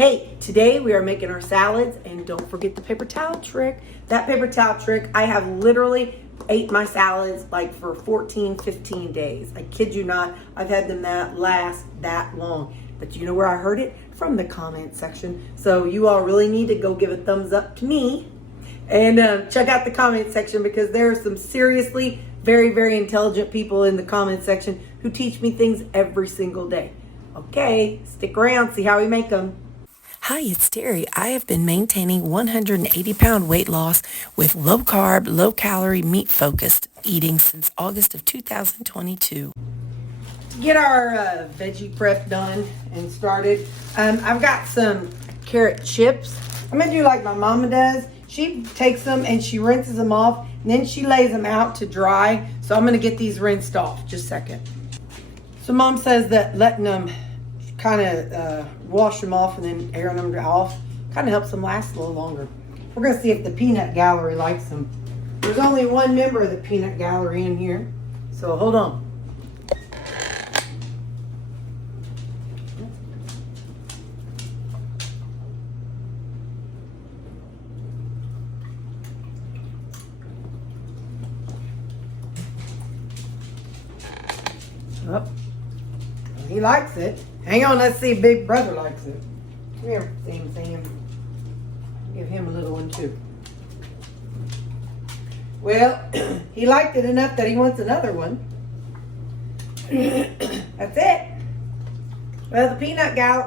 Hey, today we are making our salads, and don't forget the paper towel trick. That paper towel trick, I have literally ate my salads like for 14, 15 days. I kid you not, I've had them that last that long. But you know where I heard it? From the comment section. So you all really need to go give a thumbs up to me and check out the comment section, because there are some seriously very, very intelligent people in the comment section who teach me things every single day. Okay, stick around, see how we make them. Hi, it's Terry. I have been maintaining 180-pound weight loss with low-carb, low-calorie, meat-focused eating since August of 2022. To get our veggie prep done and started, I've got some carrot chips. I'm going to do like my mama does. She takes them and she rinses them off, and then she lays them out to dry. So I'm going to get these rinsed off. Just a second. So mom says that letting them kind of wash them off and then airing them off kind of helps them last a little longer. We're going to see if the peanut gallery likes them. There's only one member of the peanut gallery in here, so hold on. Oh, he likes it. Hang on, let's see if Big Brother likes it. Come here, Sam. Give him a little one too. Well, he liked it enough that he wants another one. That's it. Well,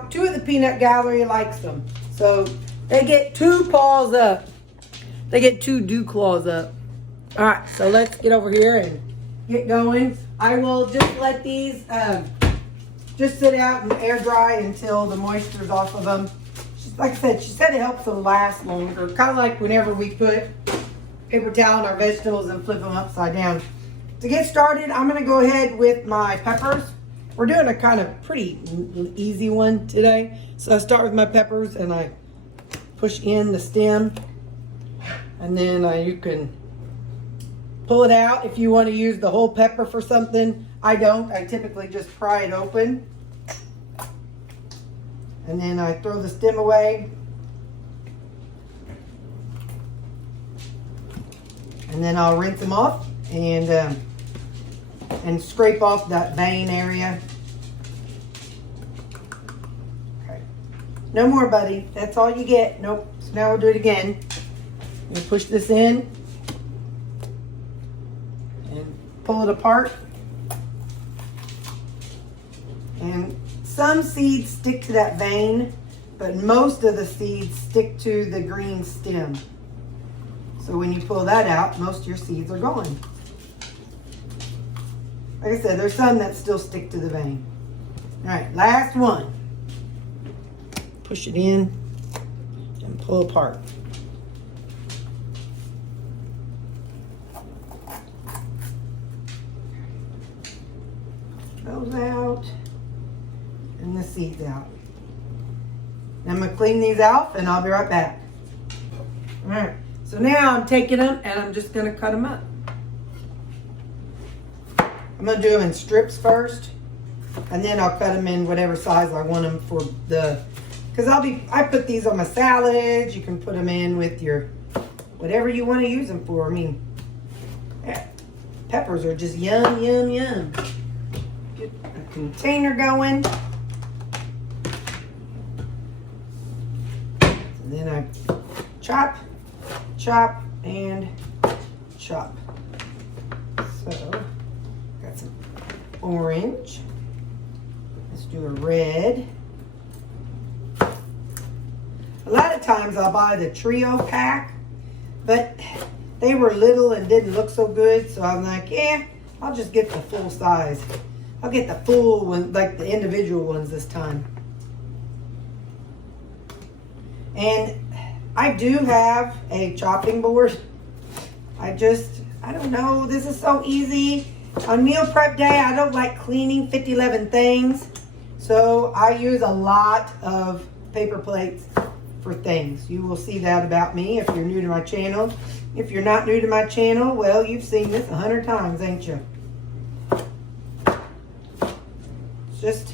two of the peanut gallery likes them. So they get 2 paws up. They get 2 dew claws up. All right, so let's get over here and get going. I will just let these just sit out and air dry until the moisture's off of them. Like I said, she said it helps them last longer. Kind of like whenever we put paper towel on our vegetables and flip them upside down. To get started, I'm going to go ahead with my peppers. We're doing a kind of pretty easy one today. So I start with my peppers and I push in the stem. And then you can pull it out if you want to use the whole pepper for something. I don't. I typically just pry it open. And then I throw the stem away. And then I'll rinse them off and scrape off that vein area. Okay. No more, buddy. That's all you get. Nope. So now we'll do it again. You push this in and pull it apart. And some seeds stick to that vein, but most of the seeds stick to the green stem. So when you pull that out, most of your seeds are gone. Like I said, there's some that still stick to the vein. All right, last one. Push it in and pull apart. Those out. And the seeds out. I'm going to clean these out and I'll be right back. All right, so now I'm taking them and I'm just going to cut them up. I'm going to do them in strips first, and then I'll cut them in whatever size I want them for because I put these on my salads. You can put them in with your, whatever you want to use them for. I mean, yeah, peppers are just yum, yum, yum. Get a container going. Then I chop, and chop. So, got some orange. Let's do a red. A lot of times I'll buy the trio pack, but they were little and didn't look so good. So I'm like, yeah, I'll just get the full size. I'll get the full one, like the individual ones this time. And I do have a chopping board. I don't know, this is so easy. On meal prep day, I don't like cleaning 50-11 things. So I use a lot of paper plates for things. You will see that about me if you're new to my channel. If you're not new to my channel, well, you've seen this 100 times, ain't you? It's just,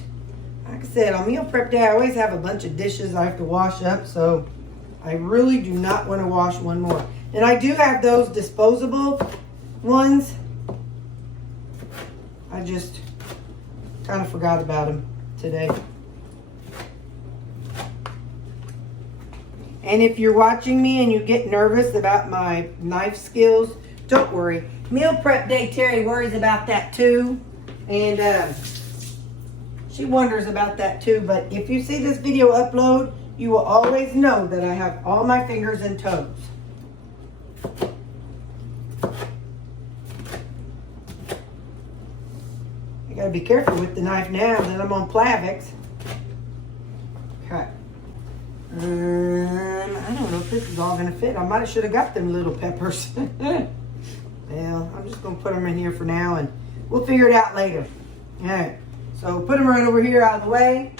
like I said, on meal prep day, I always have a bunch of dishes I have to wash up, so I really do not want to wash one more. And I do have those disposable ones. I just kind of forgot about them today. And if you're watching me and you get nervous about my knife skills, don't worry. Meal prep day, Terry worries about that too. And she wonders about that too. But if you see this video upload, you will always know that I have all my fingers and toes. You gotta be careful with the knife now that I'm on Plavix. Okay. I don't know if this is all gonna fit. I might have should have got them little peppers. Well, I'm just gonna put them in here for now and we'll figure it out later. All right, so put them right over here out of the way.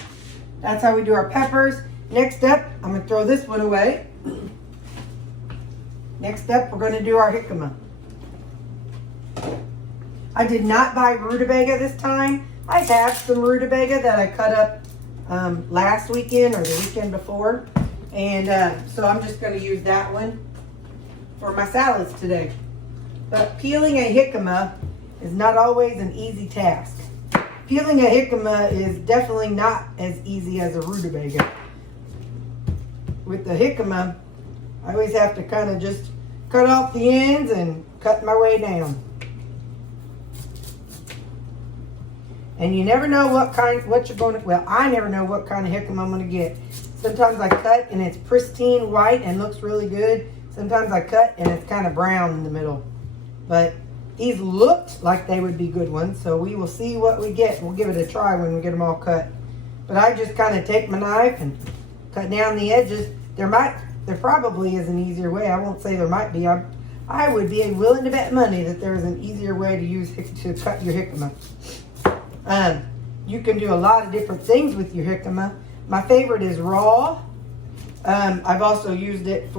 That's how we do our peppers. Next up, I'm gonna throw this one away. Next up, we're gonna do our jicama. I did not buy rutabaga this time. I have some rutabaga that I cut up last weekend or the weekend before. And so I'm just gonna use that one for my salads today. But peeling a jicama is not always an easy task. Peeling a jicama is definitely not as easy as a rutabaga. With the jicama, I always have to kind of just cut off the ends and cut my way down. And you never know what you're going to, well, I never know what kind of jicama I'm going to get. Sometimes I cut and it's pristine white and looks really good. Sometimes I cut and it's kind of brown in the middle. But these looked like they would be good ones, so we will see what we get. We'll give it a try when we get them all cut. But I just kind of take my knife and cut down the edges. There probably is an easier way. I won't say there might be. I would be willing to bet money that there is an easier way to cut your jicama. You can do a lot of different things with your jicama. My favorite is raw. I've also used it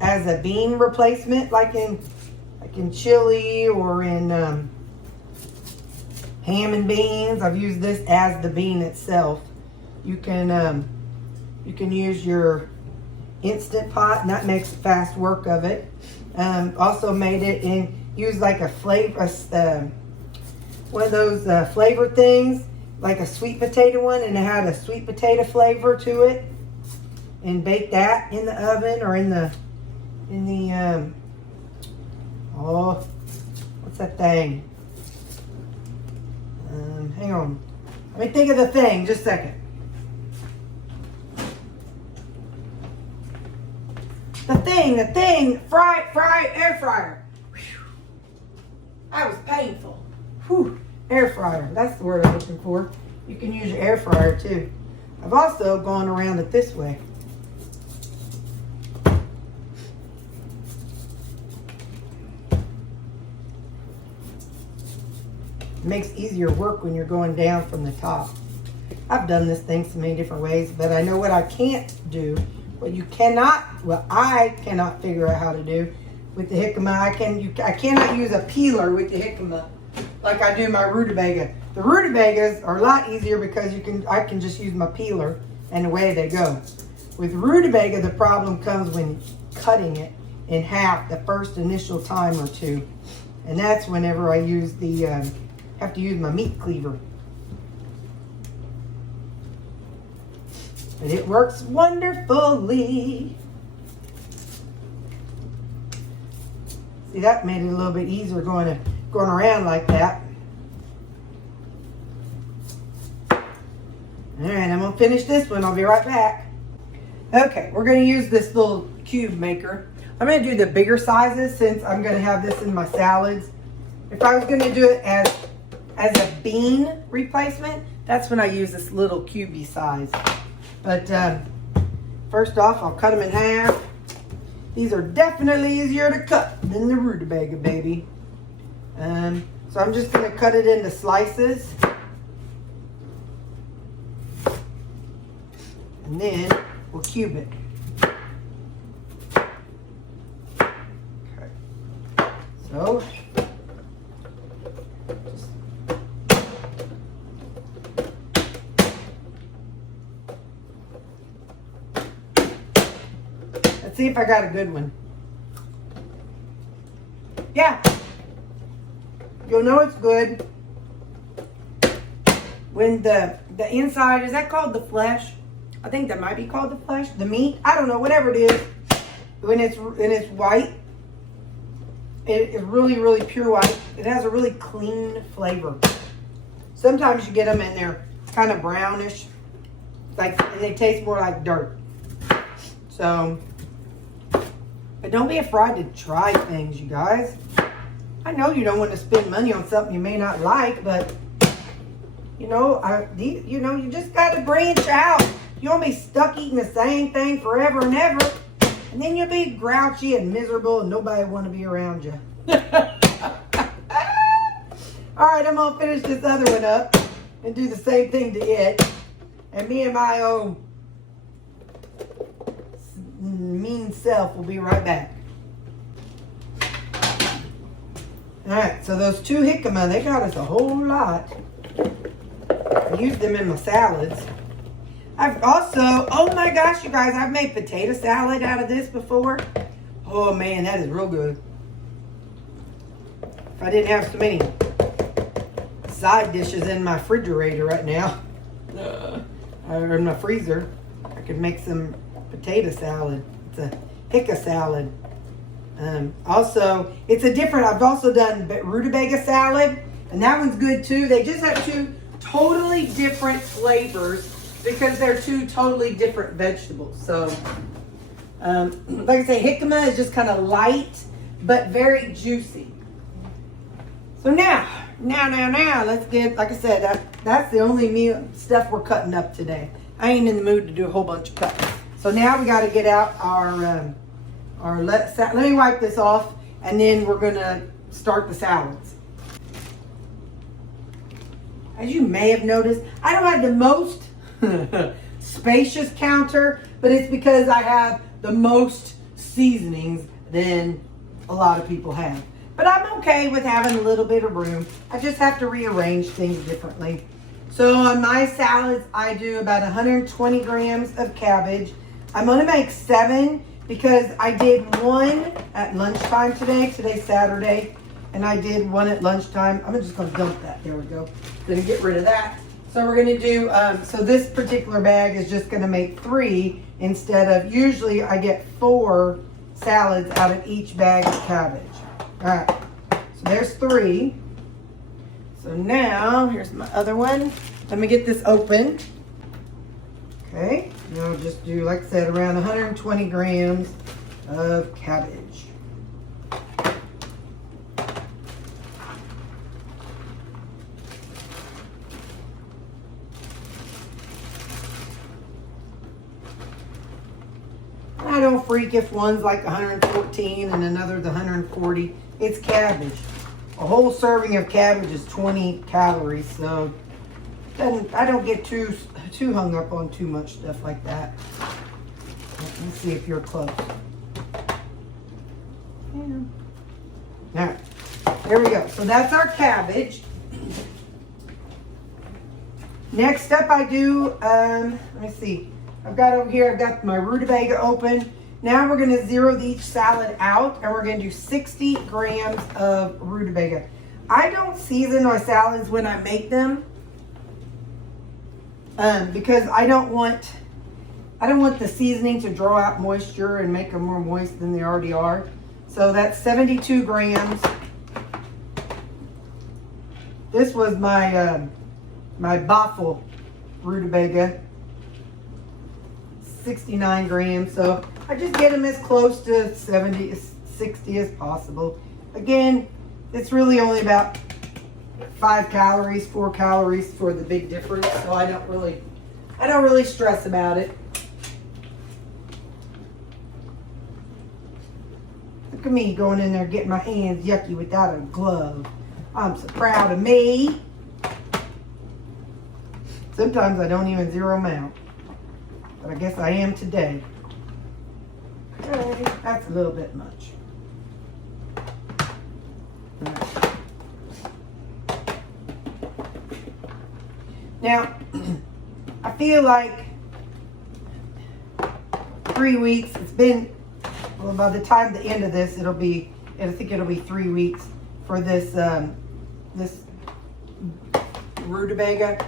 as a bean replacement, like in chili or in ham and beans. I've used this as the bean itself. You can use your Instant Pot, and that makes fast work of it. Also made it in, use like a flavor, one of those flavor things, like a sweet potato one, and it had a sweet potato flavor to it, and bake that in the oven or in the oh, what's that thing? Hang on. Let me think of the thing, just a second. The thing, air fryer. Whew. That was painful. Whew. Air fryer, that's the word I'm looking for. You can use your air fryer too. I've also gone around it this way. It makes easier work when you're going down from the top. I've done this thing so many different ways, but I know what I can't do. I cannot figure out how to do with the jicama. I cannot use a peeler with the jicama like I do my rutabaga. The rutabagas are a lot easier because I can just use my peeler and away they go. With rutabaga, the problem comes when cutting it in half the first initial time or two. And that's whenever I use have to use my meat cleaver. But it works wonderfully. See, that made it a little bit easier going around like that. All right, I'm gonna finish this one. I'll be right back. Okay, we're gonna use this little cube maker. I'm gonna do the bigger sizes since I'm gonna have this in my salads. If I was gonna do it as a bean replacement, that's when I use this little cubey size. But first off, I'll cut them in half. These are definitely easier to cut than the rutabaga, baby. So I'm just going to cut it into slices. And then we'll cube it. Okay. So, Let's see if I got a good one. Yeah. You'll know it's good when the inside, is that called the flesh? I think that might be called the flesh. The meat? I don't know, whatever it is. When it's white, it is really, really pure white. It has a really clean flavor. Sometimes you get them and they're kind of brownish. Like, they taste more like dirt. So, but don't be afraid to try things, you guys. I know you don't want to spend money on something you may not like, but you know, you just got to branch out. You won't be stuck eating the same thing forever and ever, and then you'll be grouchy and miserable, and nobody will want to be around you. All right, I'm gonna finish this other one up and do the same thing to it, and me and my own mean self will be right back. All right, so those 2 jicama, they got us a whole lot. I use them in my salads. I've also, oh my gosh, you guys, I've made potato salad out of this before. Oh man, that is real good. If I didn't have so many side dishes in my refrigerator right now, or in my freezer, I could make some potato salad. It's a jicama salad. Also, it's a different, I've also done rutabaga salad, and that one's good too. They just have 2 totally different flavors because they're 2 totally different vegetables. So, like I say, jicama is just kind of light, but very juicy. So now, let's get, like I said, that's the only meal stuff we're cutting up today. I ain't in the mood to do a whole bunch of cutting. So now we got to get out let me wipe this off, and then we're going to start the salads. As you may have noticed, I don't have the most spacious counter, but it's because I have the most seasonings than a lot of people have. But I'm okay with having a little bit of room. I just have to rearrange things differently. So on my salads, I do about 120 grams of cabbage. I'm going to make 7 because I did 1 at lunchtime today. Today's Saturday. And I did 1 at lunchtime. I'm just going to dump that. There we go. Gonna get rid of that. So we're going to do, so this particular bag is just going to make 3 instead of, usually I get 4 salads out of each bag of cabbage. All right, so there's 3. So now, here's my other one. Let me get this open. Okay, now I'll just do, like I said, around 120 grams of cabbage. I don't freak if one's like 114 and another's 140. It's cabbage. A whole serving of cabbage is 20 calories, so I don't get too hung up on too much stuff like that. Let me see if you're close. Yeah. All right, there we go. So that's our cabbage. Next up I do, let me see. I've got over here, I've got my rutabaga open. Now we're gonna zero each salad out, and we're gonna do 60 grams of rutabaga. I don't season my salads when I make them because I don't want the seasoning to draw out moisture and make them more moist than they already are. So that's 72 grams. This was my my baffle rutabaga. 69 grams, so I just get them as close to 70, 60 as possible. Again, it's really only about 5 calories, 4 calories for the big difference, so I don't really stress about it. Look at me going in there getting my hands yucky without a glove. I'm so proud of me. Sometimes I don't even zero them out. But I guess I am today. Okay, that's a little bit much. Right. Now, I feel like 3 weeks, it's been well, by the time the end of this, I think it'll be 3 weeks for this, this rutabaga.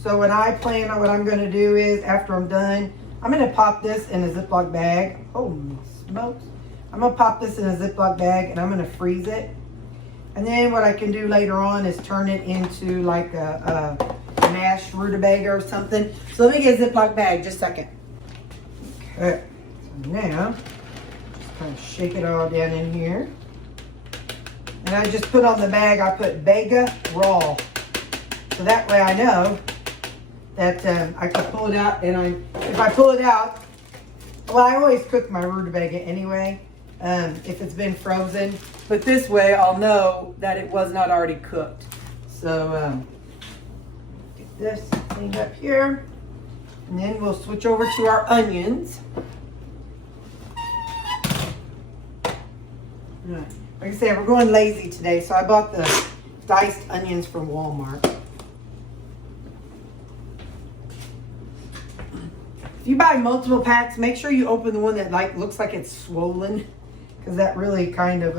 So what I plan on, what I'm going to do is, after I'm done, I'm going to pop this in a Ziploc bag. Oh, smokes. I'm going to pop this in a Ziploc bag and I'm going to freeze it. And then what I can do later on is turn it into like a mashed rutabaga or something. So let me get a Ziploc bag, just a second. Okay, so now, just kind of shake it all down in here. And I just put on the bag, I put Bega Raw. So that way I know that I can pull it out, and if I pull it out, well, I always cook my rutabaga anyway, if it's been frozen. But this way I'll know that it was not already cooked. So get this cleaned up here, and then we'll switch over to our onions. Like I said, we're going lazy today, so I bought the diced onions from Walmart. If you buy multiple packs, make sure you open the one that looks like it's swollen, because that really kind of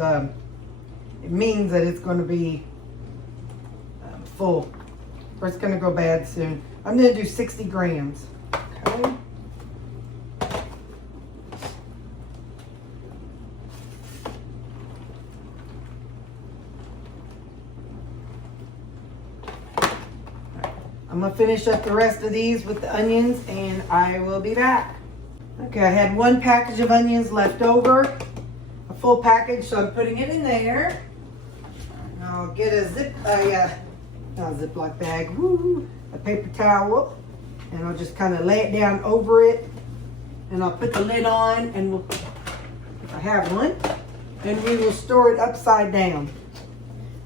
it means that it's going to be full, or it's going to go bad soon. I'm going to do 60 grams. Okay. I'm going to finish up the rest of these with the onions, and I will be back. Okay, I had one package of onions left over, a full package, so I'm putting it in there. And I'll get a Ziploc bag, a paper towel, and I'll just kind of lay it down over it, and I'll put the lid on, and if I have one, and we will store it upside down.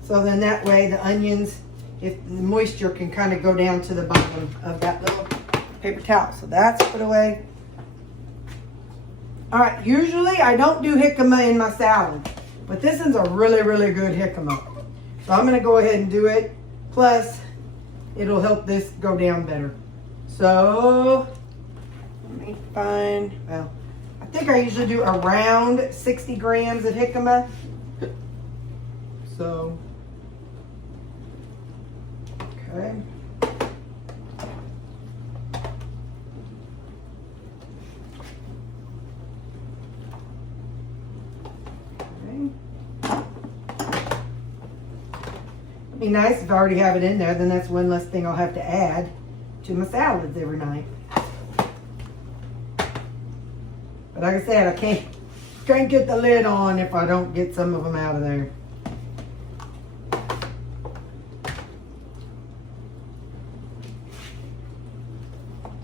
So then that way the onions, if the moisture can kind of go down to the bottom of that little paper towel. So that's put away. All right, usually I don't do jicama in my salad, but this is a really, really good jicama. So I'm gonna go ahead and do it. Plus, it'll help this go down better. So, let me find, well, I think I usually do around 60 grams of jicama. So, okay. It'd be nice if I already have it in there, then that's one less thing I'll have to add to my salads every night. But like I said, I can't get the lid on if I don't get some of them out of there.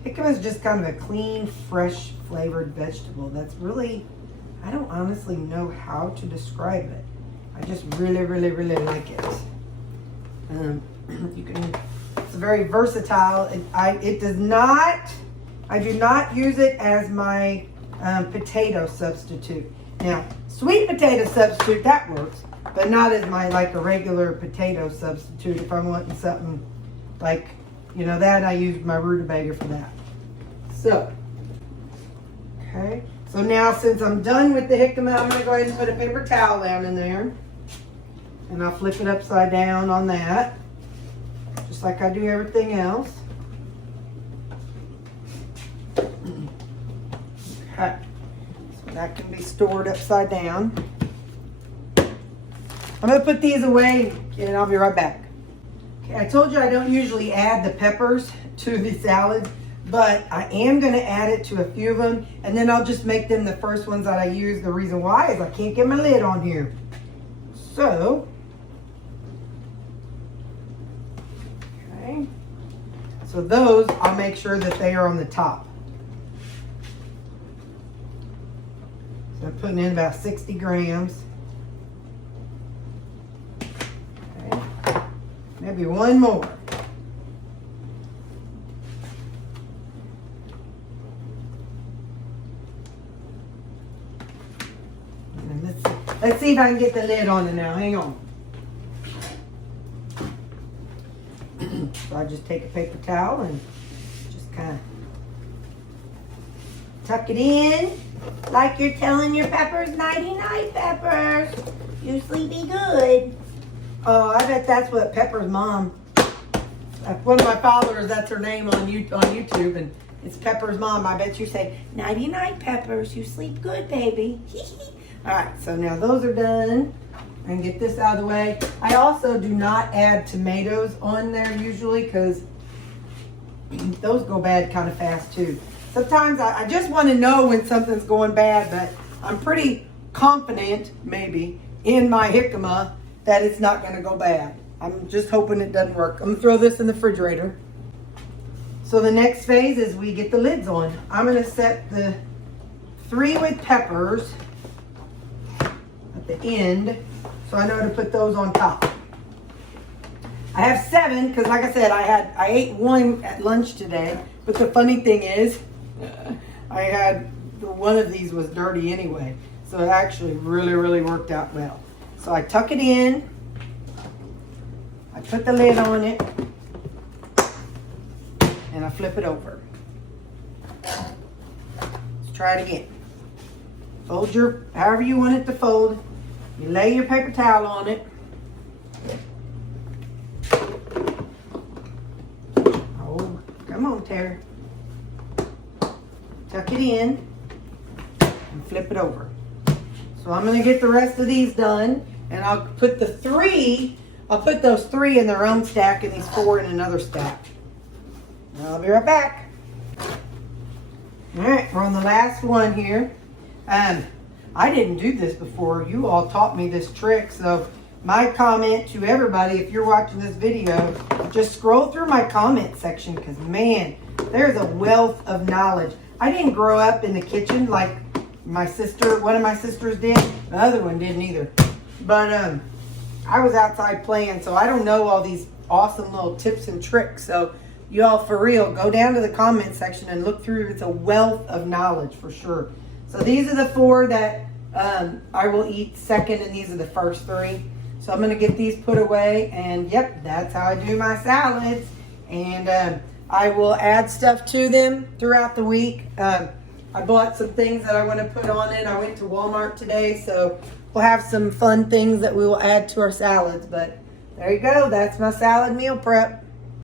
Jicama is just kind of a clean, fresh flavored vegetable. That's really, I don't honestly know how to describe it. I just really, really, really like it. It's very versatile. I do not use it as my potato substitute. Now, sweet potato substitute, that works, but not as my, like a regular potato substitute. If I'm wanting something like, you know, that I use my rutabaga for that. So, okay. So now since I'm done with the jicama, I'm gonna go ahead and put a paper towel down in there. And I'll flip it upside down on that, just like I do everything else. Okay, so that can be stored upside down. I'm gonna put these away and I'll be right back. Okay, I told you I don't usually add the peppers to the salads, but I am gonna add it to a few of them, and then I'll just make them the first ones that I use. The reason why is I can't get my lid on here. So, so those, I'll make sure that they are on the top. So I'm putting in about 60 grams. Okay. Maybe one more. And let's see if I can get the lid on it now. Hang on. So I just take a paper towel and just kind of tuck it in like you're telling your peppers nighty-night, Peppers. You sleepy good. Oh, I bet that's what Pepper's mom, one of my followers, that's her name on YouTube, and it's Pepper's mom. I bet you say, nighty-night, Peppers. You sleep good, baby. All right, so now those are done. And get this out of the way. I also do not add tomatoes on there usually because those go bad kind of fast too. Sometimes I just want to know when something's going bad, but I'm pretty confident, maybe, in my jicama that it's not going to go bad. I'm just hoping it doesn't work. I'm going to throw this in the refrigerator. So the next phase is we get the lids on. I'm going to set the 3 with peppers at the end, so I know to put those on top. I have 7 because, like I said, I ate 1 at lunch today. But the funny thing is, one of these was dirty anyway, so it actually really worked out well. So I tuck it in. I put the lid on it, and I flip it over. Let's try it again. Fold however you want it to fold. You lay your paper towel on it. Oh, come on, Terri. Tuck it in and flip it over. So I'm going to get the rest of these done, and I'll put those 3 in their own stack and these 4 in another stack. And I'll be right back. All right, we're on the last one here. I didn't do this before. You all taught me this trick. So my comment to everybody, if you're watching this video, just scroll through my comment section because, man, there's a wealth of knowledge. I didn't grow up in the kitchen like one of my sisters did. The other one didn't either. But I was outside playing, so I don't know all these awesome little tips and tricks. So you all, for real, go down to the comment section and look through. It's a wealth of knowledge for sure. So these are the 4 that I will eat second, and these are the first 3. So I'm going to get these put away, and yep, that's how I do my salads. And I will add stuff to them throughout the week. I bought some things that I want to put on it. I went to Walmart today, so we'll have some fun things that we will add to our salads. But there you go. That's my salad meal prep.